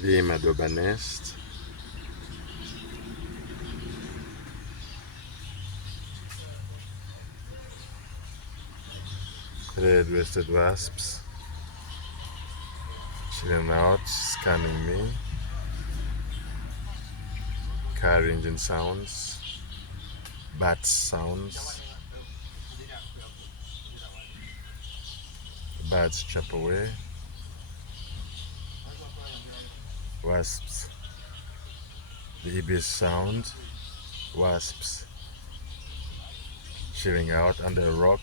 The Madoba nest. Red-waisted wasps chilling out, scanning me. Car engine sounds, bat sounds. Birds chop away. Wasps. The ibis sound. Wasps chilling out under a rock.